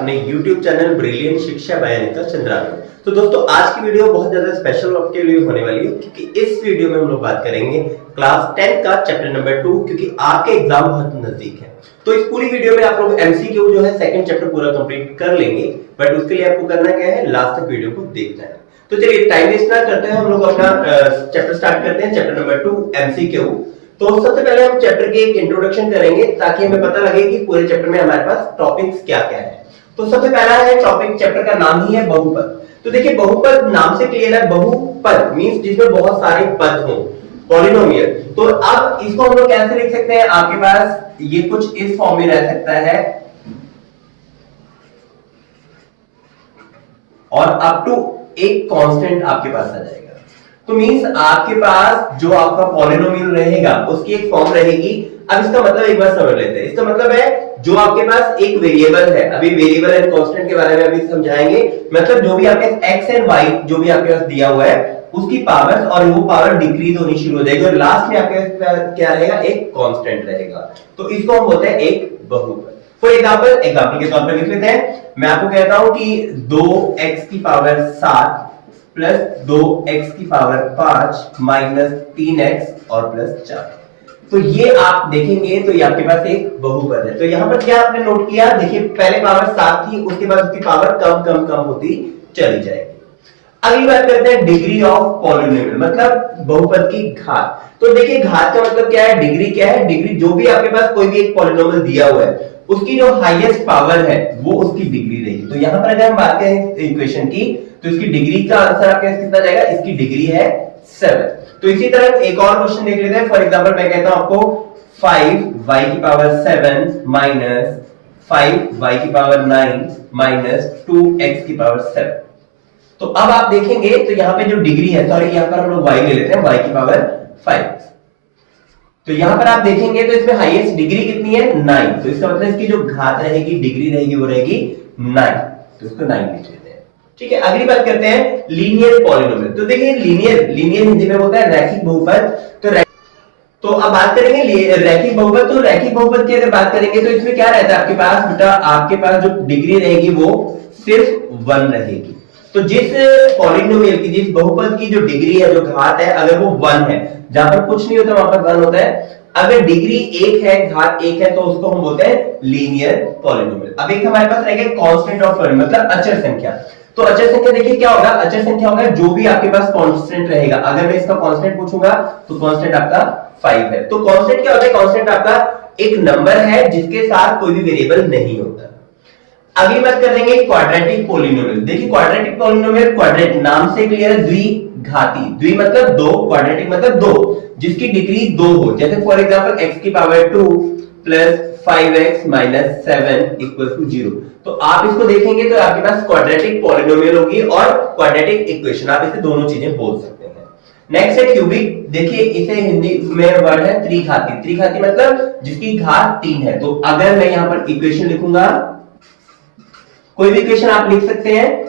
अपने YouTube channel brilliant शिक्षा bye Anita Chandra में। तो दोस्तों आज की वीडियो बहुत ज्यादा स्पेशल आपके लिए होने वाली है क्योंकि इस वीडियो में हम लोग बात करेंगे क्लास 10 का चैप्टर नंबर 2 क्योंकि आपके एग्जाम बहुत नजदीक है। तो इस पूरी वीडियो में आप लोग एमसीक्यू जो है सेकंड चैप्टर पूरा कंप्लीट कर लेंगे, बट उसके लिए आपको करना क्या है, लास्ट तक वीडियो को देखना है। तो चलिए टाइम वेस्ट ना करते हैं, हम लोग अपना चैप्टर स्टार्ट करते हैं, चैप्टर नंबर 2 एमसीक्यू। तो सबसे पहले हम चैप्टर की एक इंट्रोडक्शन करेंगे ताकि हमें पता लगे कि पूरे चैप्टर में हमारे पास टॉपिक्स क्या क्या है। तो सबसे पहला है टॉपिक, चैप्टर का नाम ही है बहुपद। तो देखिए बहुपद नाम से क्लियर है, बहुपद मींस जिसमें बहुत सारे पद हो, पॉलिनोमियल। तो अब इसको हम लोग कैसे लिख सकते हैं, आपके पास ये कुछ इस फॉर्म में रह सकता है और अप टू एक कांस्टेंट आपके पास आ जाएगा। तो मींस आपके पास जो आपका पॉलिनोमियल रहेगा उसकी एक फॉर्म रहेगी। अब इसका मतलब एक बार समझ लेते हैं। इसका मतलब है जो आपके पास एक वेरिएबल है, अभी वेरिएबल एंड कांस्टेंट के बारे में अभी समझाएंगे। मतलब जो भी आपके एक्स एंड वाई जो भी आपके पास दिया हुआ है उसकी पावर्स, और वो पावर डिक्रीज होनी शुरू हो जाएगी और लास्ट में आपके पास क्या रहेगा, एक कांस्टेंट रहेगा। तो इसको हम बोलते हैं एक बहुपद। फॉर एग्जांपल के तौर पर लिख लेते हैं। मैं आपको कहता हूं कि 2x की पावर 7 प्लस 2x की पावर 5 माइनस 3x और प्लस 4। तो ये आप देखेंगे तो ये आपके पास एक बहुपद है। तो यहां पर क्या आपने नोट किया, देखिए पहले पावर 7 थी, उसके बाद उसकी पावर कम कम कम होती चली जाएगी। अगली बात करते हैं डिग्री ऑफ पॉलिनोमियल, मतलब बहुपद की घात। तो देखिए घात का मतलब क्या है, डिग्री क्या है, डिग्री जो भी आपके पास कोई भी एक पॉलिनोमियल दिया हुआ है उसकी जो हाईएस्ट पावर है वो उसकी डिग्री रहेगी। तो यहां पर अगर हम बात करें इक्वेशन की तो इसकी डिग्री का आंसर आपके पास कितना जाएगा, इसकी डिग्री है 7। तो इसी तरह एक और क्वेश्चन देख लेते हैं। फॉर एग्जांपल मैं कहता हूं आपको 5y की पावर 7 माइनस 5y की पावर 9 माइनस 2x की पावर 7। तो अब आप देखेंगे तो यहां पे जो डिग्री है, सॉरी यहां पर हम लोग y ले लेते हैं, y की पावर 5। तो यहां पर आप देखेंगे तो इसमें हाईएस्ट डिग्री कितनी है, 9। तो इसका मतलब इसकी जो घात रहेगी, डिग्री रहेगी, वो रहेगी 9। तो इसको 9 लिख लेते हैं। ठीक है, अगली बात करते हैं लीनियर पॉलिनोमियल। तो देखिए लीनियर हिंदी में होता है रैखिक बहुपद। तो अब बात करेंगे रैखिक बहुपद। तो रैखिक बहुपद की अगर बात करेंगे तो इसमें क्या रहता है आपके पास, बेटा आपके पास जो डिग्री रहेगी वो सिर्फ 1 रहेगी। तो जिस पॉलिनोमियल की, जिस बहुपद की जो डिग्री है, जो घात है, अगर वो 1 है, जहां पर कुछ नहीं होता वहां पर 1 होता है। अगर डिग्री 1 है, घात 1 है, तो उसको हम बोलते हैं लीनियर पॉलिनोमियल। अब एक हमारे पास रहेगा कांस्टेंट ऑफ पॉलिनोमियल, मतलब अचर संख्या। तो अचर संख्या देखिए क्या होगा, अचर संख्या होगा जो भी आपके पास कांस्टेंट रहेगा। अगर मैं इसका कांस्टेंट पूछूंगा तो कांस्टेंट आपका 5 है। तो कांस्टेंट क्या होता है, कांस्टेंट आपका एक नंबर है जिसके साथ कोई भी वेरिएबल नहीं होता। अगली बात कर लेंगे क्वाड्रेटिक पॉलिनोमियल। देखिए क्वाड्रेटिक पॉलिनोमियल, क्वाड्रेट नाम से क्लियर है, द्विघाती। द्वि मतलब 2, क्वाड्रेटिक मतलब 2 जिसकी डिग्री 2 हो। जैसे फॉर एग्जांपल x की power 2 plus 5x minus 7 equal to 0। तो आप इसको देखेंगे तो आपके पास क्वाड्रेटिक पॉलिनोमियल होगी और क्वाड्रेटिक इक्वेशन, आप इसे दोनों चीजें बोल सकते हैं। नेक्स्ट है क्यूबिक। देखिए इसे हिंदी में वर्ड है त्रिघाती। त्रिघाती मतलब जिसकी घात 3 है। तो अगर मैं यहां पर इक्वेशन लिखूंगा, कोई भी इक्वेशन आप लिख सकते हैं,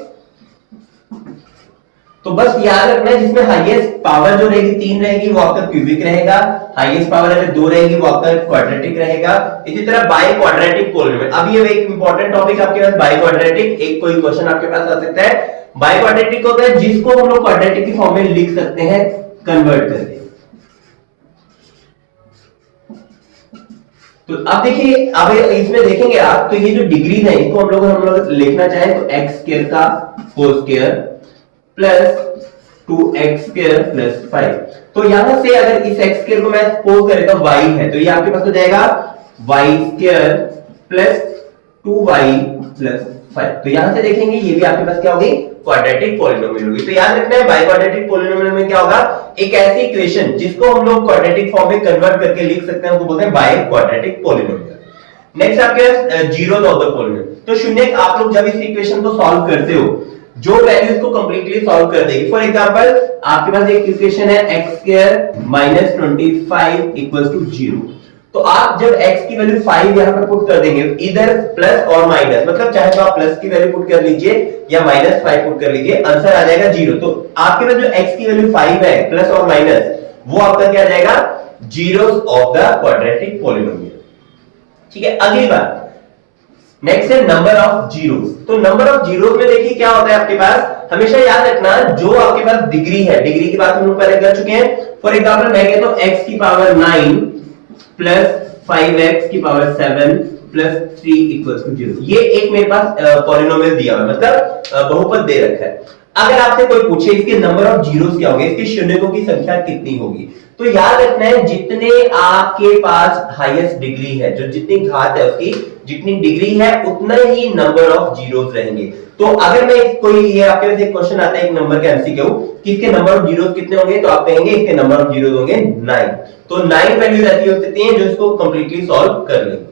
तो बस याद रखना है जिसमें हाईएस्ट पावर जो रहेगी 3 रहेगी वो आपका क्यूबिक रहेगा, हाईएस्ट पावर अगर 2 रहेगी वो आपका क्वाड्रेटिक रहेगा। इसी तरह बाई क्वाड्रेटिक पॉलिनोमियल। अब ये एक इंपॉर्टेंट टॉपिक आपके पास बाई क्वाड्रेटिक, एक कोई क्वेश्चन आपके पास आ सकता है। बाई क्वाड्रेटिक होता है जिसको हम लोग क्वाड्रेटिक की फॉर्म में लिख सकते हैं कन्वर्ट करके। तो अब देखिए, अब इसमें देखेंगे आप तो ये जो डिग्री है इसको हम लोग लिखना चाहें तो x स्क्वायर का whole square plus 2x square plus 5। तो यहां से अगर इस x स्क्वायर को मैं सपोज करें तो y है, तो ये आपके पास हो जाएगा y square plus 2y plus 5। तो यहां से देखेंगे ये भी आपके पास क्या होगी, क्वाड्रेटिक पॉलिनोमियल होगी। तो याद रखना है बाई क्वाड्रेटिक पॉलिनोमियल में क्या होगा, एक ऐसी इक्वेशन जिसको हम लोग क्वाड्रेटिक फॉर्म में कन्वर्ट करके लिख सकते हैं, उसको बोलते हैं बाई क्वाड्रेटिक पॉलिनोमियल। नेक्स्ट आपके पास जीरोथ ऑर्डर पॉलिनोमियल। तो शून्य आप लोग जब इस इक्वेशन को सॉल्व करते हो जो वैल्यूज को कंप्लीटली सॉल्व कर देगी। फॉर एग्जांपल आपके पास एक इक्वेशन है x square minus 25 equals to 0। तो आप जब x की वैल्यू 5 यहां पर पुट कर देंगे, इधर प्लस और माइनस, मतलब चाहे तो आप प्लस की वैल्यू पुट कर लीजिए या माइनस 5 पुट कर लीजिए, आंसर आ जाएगा 0। तो आपके पास जो x की वैल्यू 5 है प्लस और माइनस, वो आपका क्या आ जाएगा, zeros of the quadratic polynomial. ठीक है, अगली बात नेक्स्ट है नंबर ऑफ जीरोस। तो नंबर ऑफ जीरोस में देखिए क्या होता है आपके पास, हमेशा याद रखना जो आपके पास डिग्री है, डिग्री की बात हम लोग पहले कर चुके हैं। फॉर एग्जांपल मैं कहता हूं x की पावर 9 प्लस 5x की पावर 7 प्लस 3 इक्वल्स टू 0। ये एक मेरे पास पॉलिनोमियल दिया हुआ है, मतलब बहुपद दे रखा है। अगर आपसे कोई पूछे इसके नंबर ऑफ जीरोस क्या होंगे, इसके शून्यकों की संख्या कितनी होगी, तो याद रखना है जितने आपके पास हाईएस्ट डिग्री है, जो जितनी घात है उसकी जितनी डिग्री है उतना ही नंबर ऑफ जीरोस रहेंगे। तो अगर मैं कोई ये आपके पास एक क्वेश्चन आता है एक नंबर के एमसीक्यू कि इसके नंबर ऑफ जीरोस कितने होंगे, तो आप कहेंगे इसके नंबर ऑफ जीरोस होंगे 9। तो 9 वैल्यूज ऐसी हो सकती हैं जो इसको कंप्लीटली सॉल्व कर लेंगे।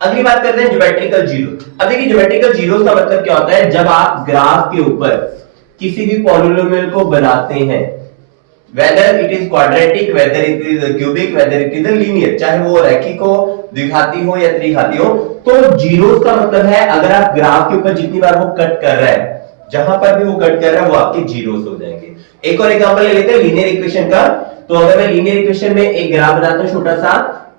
अगली बात करते हैं ज्योमेट्रिकल जीरो। अब देखिए ज्योमेट्रिकल जीरोस का मतलब क्या होता है, जब आप ग्राफ के ऊपर किसी भी पॉलिनोमियल को बनाते हैं, whether it is quadratic, whether it is cubic, whether it is linear, चाहे वो रैखिक हो, द्विघाती हो या त्रिघाती हो, तो जीरोस का मतलब है अगर आप ग्राफ के ऊपर जितनी बार वो कट कर रहा है, जहां पर भी वो कट कर रहा है वो आपके जीरोस हो जाएंगे। एक और एग्जांपल ले लेते हैं लीनियर इक्वेशन का। तो अगर मैं लीनियर इक्वेशन में एक ग्राफ बनाता हूं छोटा सा,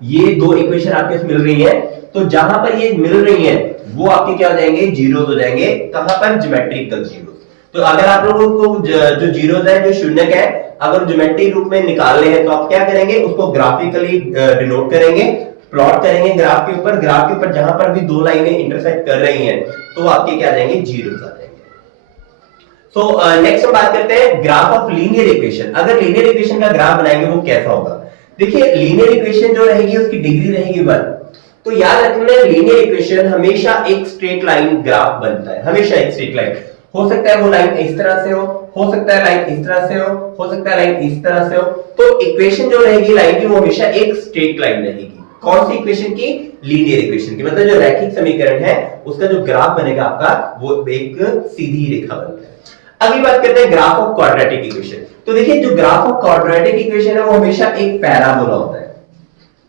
ये दो इक्वेशन आपके मिल रही है, तो जहां पर ये मिल रही है वो आपके क्या हो जाएंगे, जीरोस हो जाएंगे। कहां पर, ज्योमेट्रिकल जीरोस। तो अगर आप लोगों को जो जीरोस है, जो शून्यक है, अगर ज्योमेट्रिक रूप में निकालने हैं तो आप क्या करेंगे, उसको ग्राफिकली डिनोट करेंगे, प्लॉट करेंगे ग्राफ के ऊपर। ग्राफ के ऊपर जहां पर भी दो लाइनें इंटरसेक्ट कर रही हैं तो आपके क्या आ जाएंगे, जीरोस आ जाएंगे। सो नेक्स्ट हम बात करते हैं ग्राफ ऑफ लीनियर इक्वेशन। अगर लीनियर इक्वेशन का ग्राफ बनाएंगे वो कैसा होगा। देखिए लीनियर इक्वेशन जो रहेगी उसकी डिग्री रहेगी 1। तो याद रखना लीनियर इक्वेशन हमेशा एक स्ट्रेट लाइन ग्राफ बनता है, हमेशा एक स्ट्रेट लाइन। हो सकता है वो लाइन इस तरह से हो सकता है लाइन इस तरह से हो सकता है लाइन इस तरह से हो। तो इक्वेशन जो रहेगी लाइन की वो हमेशा एक स्ट्रेट लाइन रहेगी। कौन सी इक्वेशन की, लीनियर इक्वेशन की, मतलब जो रैखिक समीकरण है उसका जो ग्राफ बनेगा आपका वो एक सीधी रेखा बनता है। अगली बात करते हैं ग्राफ ऑफ क्वाड्रेटिक इक्वेशन। तो देखिए जो ग्राफ ऑफ क्वाड्रेटिक इक्वेशन है वो हमेशा एक पैराबोला होता है,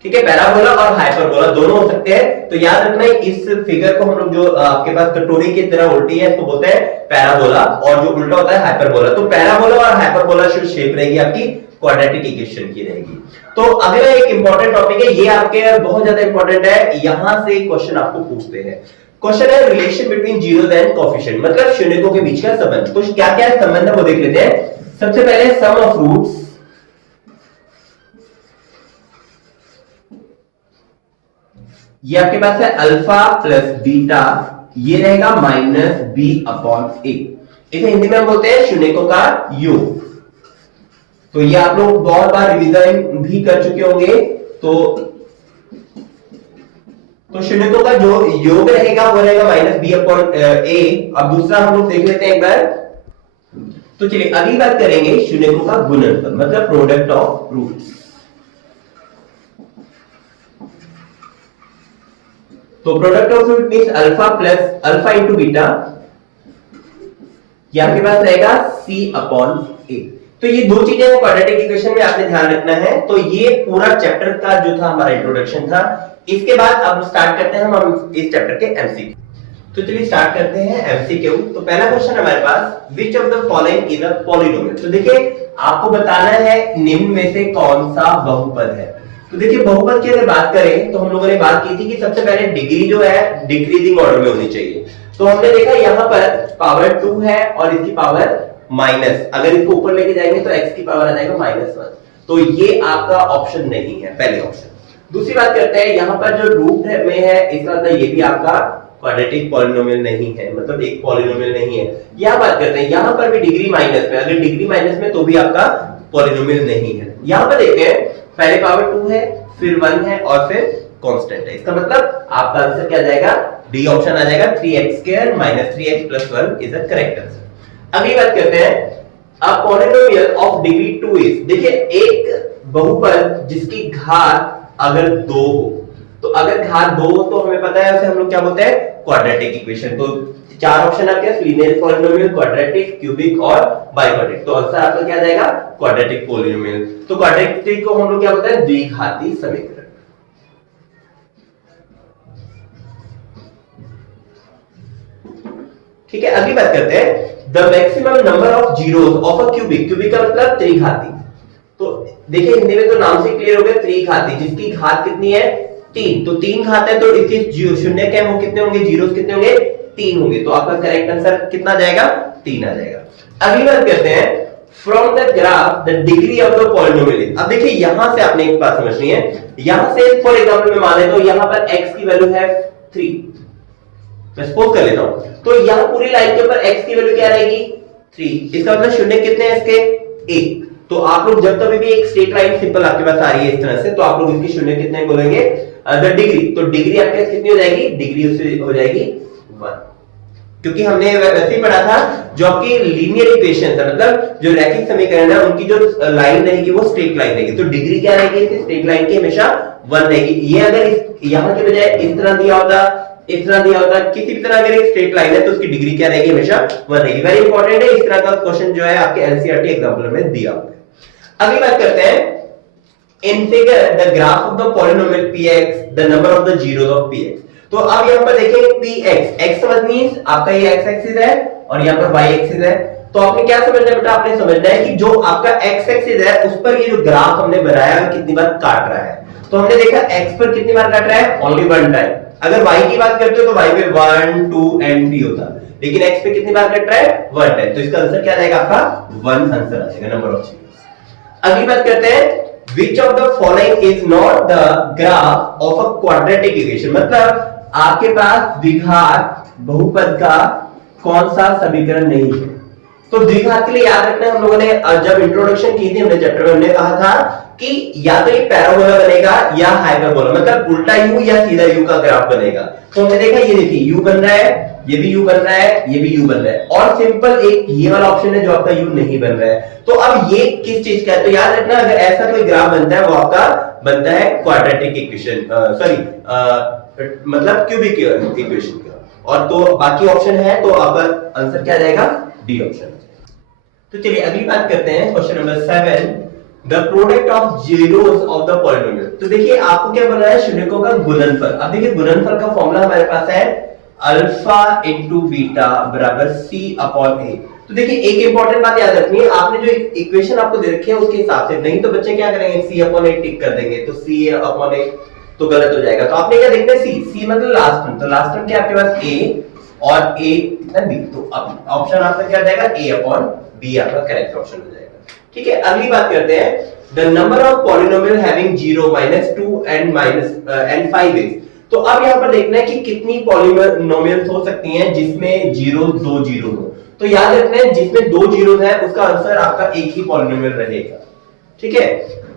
ठीक है। पैराबोला और हाइपरबोला दोनों हो सकते हैं। तो याद रखना इस फिगर को हम लोग जो आपके पास कटोरी की तरह उल्टी है इसको बोलते हैं पैराबोला, और जो उल्टा होता है हाइपरबोला। तो पैराबोला और हाइपरबोला जो शेप रहेगी आपकी क्वाड्रेटिक इक्वेशन की रहेगी। तो अगला एक इंपॉर्टेंट टॉपिक है, ये आपके बहुत ज्यादा इंपॉर्टेंट है, यहां से क्वेश्चन आपको पूछते हैं। क्वेश्चन है relation between zeros and coefficient, मतलब शून्यकों के बीच का संबंध। तो क्या क्या संबंध है वो देख लेते हैं। सबसे पहले सम ऑफ रूट्स, ये आपके पास है अल्फा प्लस बीटा, ये रहेगा माइनस बी अपॉन ए। इसे हिंदी में हम बोलते हैं शून्यकों का योग। तो ये आप लोग बहुत बार रिवीजन भी कर चुके होंगे। तो शून्यकों का जो योग रहेगा वो रहेगा माइनस बी अपॉन ए। अब दूसरा हम लोग देख लेते हैं एक बार। तो चलिए अगली बात करेंगे शून्यकों का गुणनफल, मतलब प्रोडक्ट ऑफ रूट्स। तो product of root means alpha plus alpha into beta, ये आपके पास रहेगा c अपॉन ए। तो ये दो चीजें क्वाड्रेटिक इक्वेशन में आपने ध्यान रखना है। तो ये पूरा चैप्टर का जो था हमारा इंट्रोडक्शन था। इसके बाद अब स्टार्ट करते हैं हम इस चैप्टर के एमसीक्यू। तो चलिए स्टार्ट करते हैं एमसीक्यू। तो पहला क्वेश्चन हमारे पास, which of the following is a polynomial. तो देखिए आपको बताना है निम्न में से कौन सा बहुपद है। तो देखिए बहुपद की अगर बात करें तो हम लोगों ने बात की थी कि सबसे पहले डिग्री जो है डिक्रीजिंग ऑर्डर में होनी चाहिए। तो हमने देखा यहाँ पर पावर 2 है और इसकी पावर माइनस, अगर इसको ऊपर लेके जाएंगे तो x की पावर आ जाएगा -1। तो ये आपका ऑप्शन नहीं है, पहले ऑप्शन। दूसरी बात करते हैं, यहाँ पर जो रूट में है इसका मतलब ये भी आपका क्वाड्रेटिक पॉलिनोमियल नहीं है, मतलब एक पॉलिनोमियल नहीं है। यहां बात करते हैं, यहां पर भी डिग्री माइनस में, अगर डिग्री माइनस में तो भी आपका पॉलिनोमियल नहीं है। यहां पर देखते हैं पहले पावर 2 है, फिर 1 है और फिर कांस्टेंट है। इसका मतलब आपका आंसर क्या आ जाएगा, डी ऑप्शन आ जाएगा। 3x² - 3x + 1 is the correct answer. अगली बात करते हैं, a polynomial of degree 2 is, देखिए एक बहुपद जिसकी घात अगर 2 हो, तो अगर घात 2 हो तो हमें पता है उसे हम लोग क्या बोलते हैं, क्वाड्रेटिक इक्वेशन। तो चार ऑप्शन आपके पास, लीनियर पॉलिनोमियल, क्वाड्रेटिक, क्यूबिक और बाइक्वाड्रेटिक। तो आंसर आपका क्या आ जाएगा, क्वाड्रेटिक पॉलिनोमियल। तो क्वाड्रेटिक को हम लोग क्या बोलते हैं, द्विघाती समीकरण। ठीक है, अगली बात करते हैं, the maximum number of zeros of a cubic. Cubic का मतलब त्रिघाती। तो देखिए हिंदी में तो नाम से क्लियर हो गया, त्रिघाती, जिसकी घात कितनी है 3, तो 3 घात है तो इसके शून्य क्या वो कितने होंगे, जीरोस कितने होंगे, 3 होंगे। तो आपका करेक्ट आंसर कितना आ जाएगा, 3 आ जाएगा। अगली बात करते हैं, from the graph the degree of the polynomial. अब देखिए यहां से आपने एक बात समझनी है, यहां से फॉर एग्जांपल मैं मान लेता हूं यहां पर x की वैल्यू है 3, मैं सपोज कर लेता हूं, तो यहां पूरी लाइन के ऊपर x की वैल्यू क्या रहेगी, 3। इसका मतलब शून्य कितने हैं इसके, 1। तो आप लोग जब कभी भी एक स्ट्रेट लाइन सिंपल आपके पास आ रही है इस तरह से, तो आप लोग इसकी शून्य कितने बोलेंगे, द डिग्री। तो डिग्री आपके पास कितनी हो जाएगी, डिग्री उससे हो जाएगी 1, क्योंकि हमने वैसे ही पढ़ा था जो आपकी लीनियर इक्वेशन है, मतलब जो रैखिक समीकरण है उनकी जो लाइन रहेगी वो स्ट्रेट लाइन रहेगी, तो डिग्री क्या रहेगी स्ट्रेट लाइन की, हमेशा 1 रहेगी। ये अगर यहां के बजाय इस तरह दिया होता, इस तरह दिया होता, किसी भी तरह अगर एक स्ट्रेट लाइन है तो उसकी डिग्री क्या रहेगी, हमेशा 1 रहेगी। वेरी इंपॉर्टेंट है, इस तरह का क्वेश्चन जो है आपके एनसीईआरटी एग्जाम्पल में दिया होता है। अगली बात करते हैं, in figure the graph of the polynomial px the number of the zeros of px। तो अब यहां पर देखें px, x मींस आपका ये x एक्सिस है और यहां पर y एक्सिस है। तो आपने क्या समझना है बेटा, आपने समझना है कि जो आपका x एक्सिस है उस पर ये जो ग्राफ हमने बनाया है कितनी बार काट रहा है। तो हमने देखा x पर कितनी बार काट रहा है, ओनली 1 टाइम। अगर y की बात करते हो तो y पे 1 2 एंड 3 होता, लेकिन x पे कितनी बार कट रहा है, 1 टाइम। तो इसका आंसर क्या आएगा आपका 1 आंसर आ जाएगा, नंबर ऑफ जीरोस। अगली बात करते हैं, which of the following is not the graph of a quadratic equation। मतलब आपके पास द्विघात बहुपद का कौन सा समीकरण नहीं है। तो द्विघात के लिए याद रखना, हम लोगों ने जब इंट्रोडक्शन की थी हमने चैप्टर में, हमने कहा था कि या तो ये पैराबोला बनेगा या हाइपरबोला, मतलब उल्टा u या सीधा u का ग्राफ बनेगा। तो हमने देखा ये देखिए u बन रहा है, ये भी u बन रहा है, ये भी u बन रहा है, और सिंपल एक ये वाला ऑप्शन है जो आपका u नहीं बन रहा है। तो अब ये किस चीज का है, तो याद रखना अगर ऐसा कोई ग्राफ बनता है वो आपका बनता है क्वाड्रेटिक इक्वेशन, मतलब क्यूबिक इक्वेशन का। और तो बाकी ऑप्शन है तो आपका आंसर क्या जाएगा, डी ऑप्शन। तो चलिए अगली बात करते हैं, question number 7, the product of zeros of the polynomial. तो देखिए आपको क्या बना है, शून्यकों का गुणनफल। अब देखिए गुणनफल का फॉर्मूला हमारे पास है अल्फा इंटू बीटा बराबर सी अपॉन ए। तो देखिए एक इंपॉर्टेंट बात याद रखनी है, आपने जो इक्वेशन आपको दे रखी है उसके हिसाब से, नहीं तो बच्चे क्या करेंगे, सी अपॉन ए टिक कर देंगे, तो सी अपॉन ए तो गलत हो जाएगा। तो आपने क्या देखना है, सी मतलब लास्ट टर्म, तो लास्ट टर्म क्या आपके पास ए और ए कितना बी, तो ऑप्शन आपका क्या हो जाएगा, ए अपॉन बी आपका करेक्ट ऑप्शन हो जाएगा। ठीक है, अगली बात करते हैं, the number of polynomial having 0 -2 and 5 is. तो अब यहां पर देखना है कि कितनी पॉलिनोमियल्स हो सकती हैं जिसमें जीरो 2 जीरो हो। तो याद रखना है जिसमें 2 जीरो है उसका आंसर आपका एक ही पॉलिनोमियल रहेगा। ठीक है,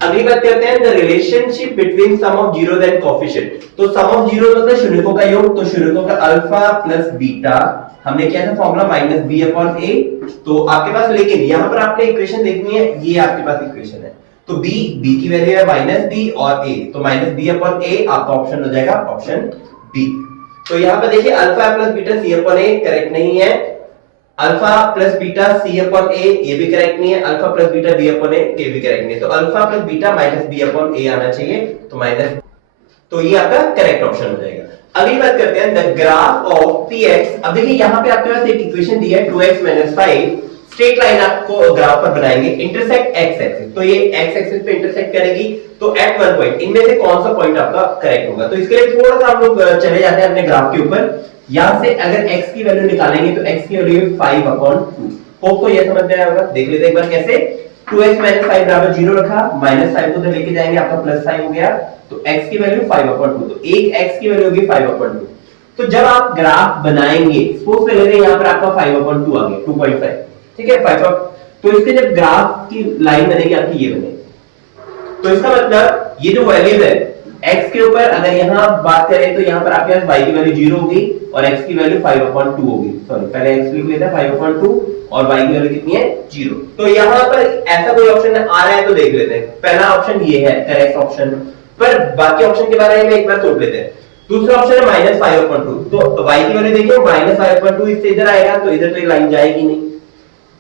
अगली बात करते हैं, the relationship between sum of zeros and coefficient. तो सम ऑफ जीरोस मतलब शून्यकों का योग, तो शून्यकों का अल्फा प्लस बीटा, हमने क्या था फॉर्मूला माइनस बी अपॉन ए। तो आपके पास, लेकिन यहां पर आपने इक्वेशन देखनी है, ये आपके पास इक्वेशन है, तो b की वैल्यू है माइनस बी और a, तो माइनस बी अपॉन ए आपका ऑप्शन हो जाएगा ऑप्शन बी। तो यहां पर देखिए alpha plus beta c upon a correct नहीं है, alpha plus beta c upon a ये भी करेक्ट नहीं है, alpha plus beta b upon a ये भी करेक्ट नहीं है। तो alpha plus beta minus b upon a आना चाहिए, तो माइनस, तो ये आपका करेक्ट ऑप्शन हो जाएगा। अगली बात करते हैं, द ग्राफ ऑफ px। अब देखिए यहां पे आपके पास एक इक्वेशन दी है 2x 5, स्ट्रेट लाइन आपको ग्राफ पर बनाएंगे, इंटरसेक्ट x एक्सिस, तो ये x एक्सिस पे इंटरसेक्ट करेगी, तो एट वन पॉइंट इनमें से कौन सा पॉइंट आपका करेक्ट होगा। तो इसके लिए थोड़ा सा हम लोग चले जाते हैं अपने ग्राफ के ऊपर। यहां से अगर x की वैल्यू निकालेंगे तो x की वैल्यू है 5/2। होप तो ये समझ में आया होगा, देख लेते हैं एक बार कैसे। 2x 5 बराबर 0 रखा, -5 को तो लेके जाएंगे, आपका +5 हो गया, तो x की वैल्यू 5/2, तो एक x की वैल्यू होगी 5/2। तो जब आप ग्राफ बनाएंगे, सपोज कर लेते हैं यहां पर आपका 5/2 आ गया, 2.5, ठीक है 5, तो इसके जब ग्राफ की लाइन बनेगी आपकी ये बनेगी, तो इसका मतलब ये जो वैल्यूज है x के ऊपर, अगर यहां बात करें तो यहां पर आपके पास y की वैल्यू 0 होगी और x की वैल्यू 5/2 होगी। सॉरी, पहले x लिख लेते हैं 5/2 और y की वैल्यू कितनी है 0। तो यहां पर ऐसा कोई ऑप्शन आ रहा है तो देख लेते हैं। पहला ऑप्शन ये है करेक्ट ऑप्शन, पर बाकी ऑप्शन के बारे में एक बार सोच लेते हैं। दूसरा ऑप्शन है -5/2, तो y की वैल्यू देखिए -5/2 इससे इधर आएगा, तो इधर तो ये लाइन जाएगी नहीं।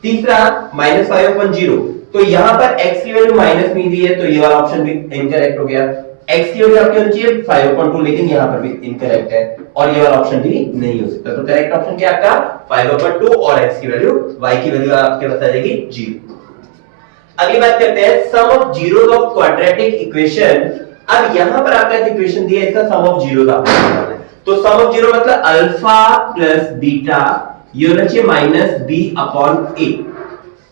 तीसरा -5/0, तो यहां पर x की वैल्यू माइनस नहीं दी है, तो ये वाला ऑप्शन भी इनकरेक्ट हो गया। x की वैल्यू आपकी होनी चाहिए 5/2, लेकिन यहां पर भी इनकरेक्ट है, और ये वाला ऑप्शन भी नहीं हो सकता। तो करेक्ट ऑप्शन क्या आपका 5/2 और x की वैल्यू, y की वैल्यू आपके पास आ जाएगी 0। अगली बात करते हैं, sum of zeros of quadratic equation अब यहां पर आपका इक्वेशन दिया है, इसका सम ऑफ जीरोस आपको निकालना है। तो सम ऑफ जीरो मतलब अल्फा प्लस बीटा ये होना चाहिए माइनस बी अपॉन ए।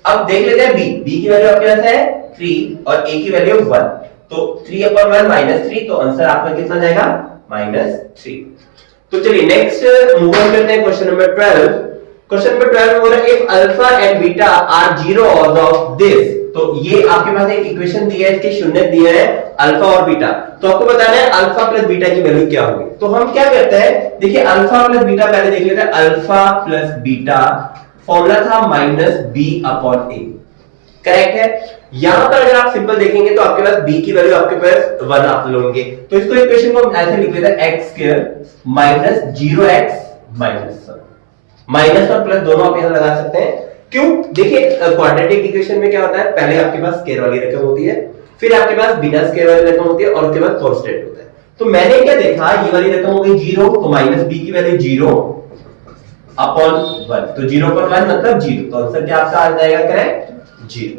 अब देख लेते हैं बी की वैल्यू आपके पास है 3 और ए की वैल्यू 1, तो 3 अपॉन 1 माइनस 3, तो आंसर आपका कितना जाएगा -3। तो चलिए नेक्स्ट मूव ऑन करते हैं क्वेश्चन नंबर 12। क्वेश्चन नंबर 12 में बोल रहा है if alpha and beta are zero of this, तो ये आपके पास एक इक्वेशन दिया है, इसके शून्य दिए हैं अल्फा और बीटा, तो आपको बताना है अल्फा प्लस बीटा की वैल्यू क्या होगी। तो हम क्या करते हैं, देखिए अल्फा प्लस बीटा पहले देख लेते हैं। अल्फा प्लस बीटा फॉर्मूला था -b अपॉन a, करेक्ट है। यहां पर अगर आप सिंपल देखेंगे तो आपके पास b की वैल्यू आपके पास 1 आप लोगे, तो इसको इक्वेशन को हम ऐसे लिख लेते हैं x square minus 0x minus 1, minus और प्लस दोनों आप यहां लगा सकते हैं। क्यों, देखिए क्वाड्रेटिक इक्वेशन में क्या होता है, पहले आपके पास स्क्वायर वाली रकम होती है, फिर आपके पास बिना स्क्वायर वाली रकम होती है और उसके बाद कांस्टेंट होता है। तो मैंने क्या देखा, ये वाली रकम हो गई 0, तो -b की वैल्यू 0 अपॉन 1, तो 0 पर 1 मतलब 0, तो आंसर क्या आपका आ जाएगा करेक्ट 0।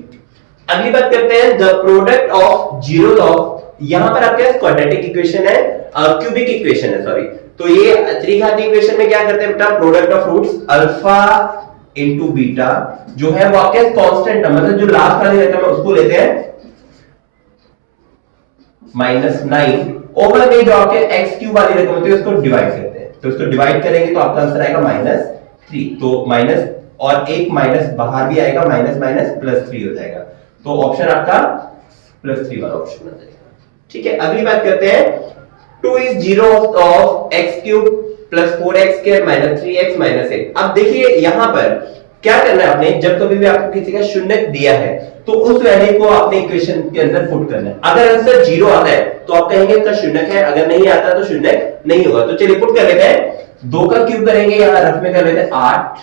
अगली बात करते हैं the product of zeros of, यहां पर आपके पास क्वाड्रेटिक इक्वेशन है, क्यूबिक इक्वेशन है सॉरी, तो ये त्रिघाती इक्वेशन में क्या करते हैं बेटा, product of roots alpha into beta जो है वो आपके कांस्टेंट है, मतलब जो लास्ट वाली रकम है उसको लेते हैं -9 ओवर में जो आपके x क्यूब वाली रकम होती है उसको डिवाइड करते हैं, तो इसको डिवाइड करेंगे तो आपका आंसर आएगा -3, तो माइनस और एक माइनस बाहर भी आएगा, माइनस माइनस +3 हो जाएगा, तो ऑप्शन आपका +3 वाला ऑप्शन आ जाएगा। ठीक है, अगली बात करते हैं 2 is 0 of x cube plus 4x square minus 3x minus 8। अब देखिए यहां पर क्या करना है आपने, जब कभी भी आपको किसी का शून्य दिया है तो उस वैल्यू को आपने इक्वेशन के अंदर पुट करना है। अगर आंसर 0 आता है तो आप कहेंगे इसका शून्य है, अगर नहीं आता तो शून्य नहीं होगा। तो चलिए पुट कर लेते हैं, 2 का क्यूब करेंगे, यहां रफ में कर लेते हैं 8,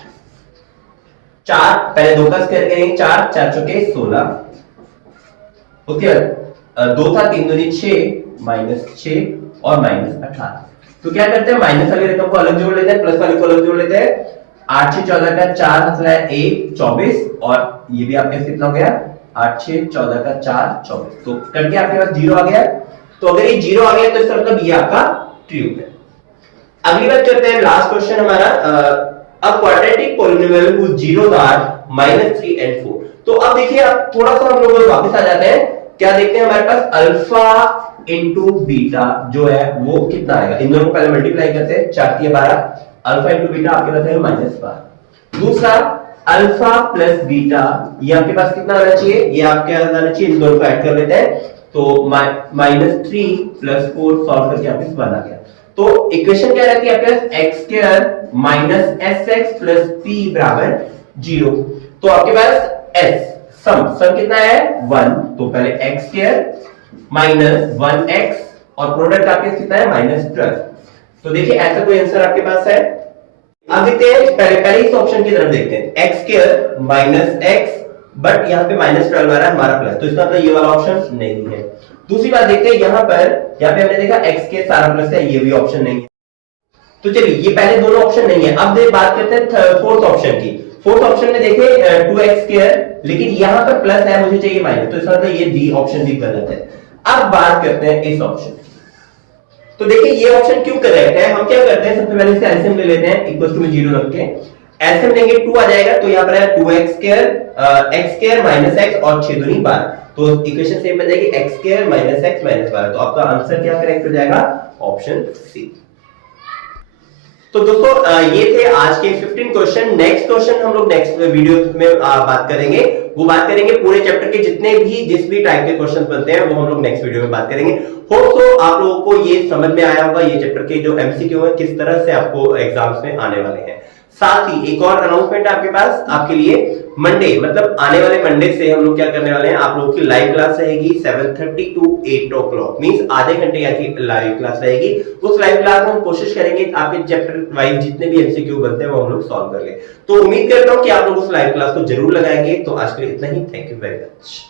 4 पहले 2 का स्क्वायर करेंगे, 4 4 चौके 16, उसके बाद 2 था 3 दूनी 6 -6 और -18। तो क्या करते हैं, माइनस वाली रकम को अलग जोड़ लेते हैं, प्लस वाली को अलग जोड़ लेते हैं। 8 6 14 का 4 हंसला है 1 24, और ये भी आपके कितना हो गया 8 6 14 का 4 24, तो करके आपके पास 0 आ गया। तो अगर ये 0 आ गया तो इसका मतलब ये आपका ट्रू है। अगली बात करते हैं, लास्ट क्वेश्चन हमारा, a quadratic polynomial whose zeros are -3 and 4। तो अब देखिए आप थोड़ा सा हम लोग वापस आ जाते हैं, क्या देखते हैं हमारे पास अल्फा इनटू बीटा जो है वो कितना आएगा, इन दोनों को पहले मल्टीप्लाई करते हैं, 4 3 12, अल्फा इनटू बीटा आपके पास है -12। दूसरा अल्फा प्लस बीटा, ये आपके पास कितना आना चाहिए, ये आपके आना चाहिए, इन दोनों को ऐड कर लेते हैं, तो -3 + 4 सॉल्व करके आपके पास 1 आ गया। तो इक्वेशन क्या रहती है आपके पास, x² - sx + p = 0। तो आपके पास s सम कितना है 1, तो पहले x² - 1x और प्रोडक्ट आपके कितना है -12। तो देखिए ऐसा कोई आंसर आपके पास है। अब देखते हैं पहले इस ऑप्शन की तरफ देखते हैं, x² - x, बट यहाँ पे -12 आ रहा है हमारा प्लस, तो इसका मतलब ये वाला ऑप्शन नहीं है। दूसरी बात देखते हैं, यहाँ पे हमने देखा x² सारा प्लस है, ये भी ऑप्शन नहीं है। तो चलिए ये पहले दोनों ऑप्शन नहीं है। अब बात करते हैं फोर्थ ऑप्शन की। फोर्थ ऑप्शन में देखिए 2x², लेकिन यहाँ पर प्लस है, मुझे चाहिए माइनस, तो इसका मतलब ये डी ऑप्शन भी गलत है। अब बात करते हैं इस ऑप्शन, तो देखिए ये ऑप्शन क्यों करेक्ट है। हम क्या करते हैं, सबसे पहले इसका एलसीएम ले लेते हैं, इक्वल टू 0 रख के एलसीएम लेंगे 2 आ जाएगा, तो यहाँ पर है 2x² x² - x और 6 दूनी 12, तो इक्वेशन सेम बन जाएगी x² - x - 12। तो आपका आंसर क्या करेक्ट हो जाएगा, ऑप्शन सी। तो दोस्तों ये थे आज के 15 क्वेश्चन। नेक्स्ट क्वेश्चन हम लोग नेक्स्ट वीडियो में बात करेंगे, वो बात करेंगे पूरे चैप्टर के जिस भी टाइप के क्वेश्चन बनते हैं वो हम लोग नेक्स्ट वीडियो में बात करेंगे। होप सो आप लोगों को ये समझ में आया होगा, ये चैप्टर के जो एमसीक्यू है किस तरह से आपको एग्जाम्स में आने वाले हैं। साथ ही एक और अनाउंसमेंट है आपके पास, आपके लिए मंडे मतलब आने वाले मंडे से हम लोग क्या करने वाले हैं, आप लोगों की लाइव क्लास रहेगी 7:30 to 8 o'clock, मींस आधे घंटे की लाइव क्लास रहेगी। उस लाइव क्लास में हम कोशिश करेंगे आपके चैप्टर वाइज जितने भी एमसीक्यू बनते हैं वो हम लोग सॉल्व कर ले। तो उम्मीद करता हूं कि आप लोग उस लाइव क्लास को जरूर लगाएंगे। तो आज के लिए इतना ही, थैंक यू वेरी मच।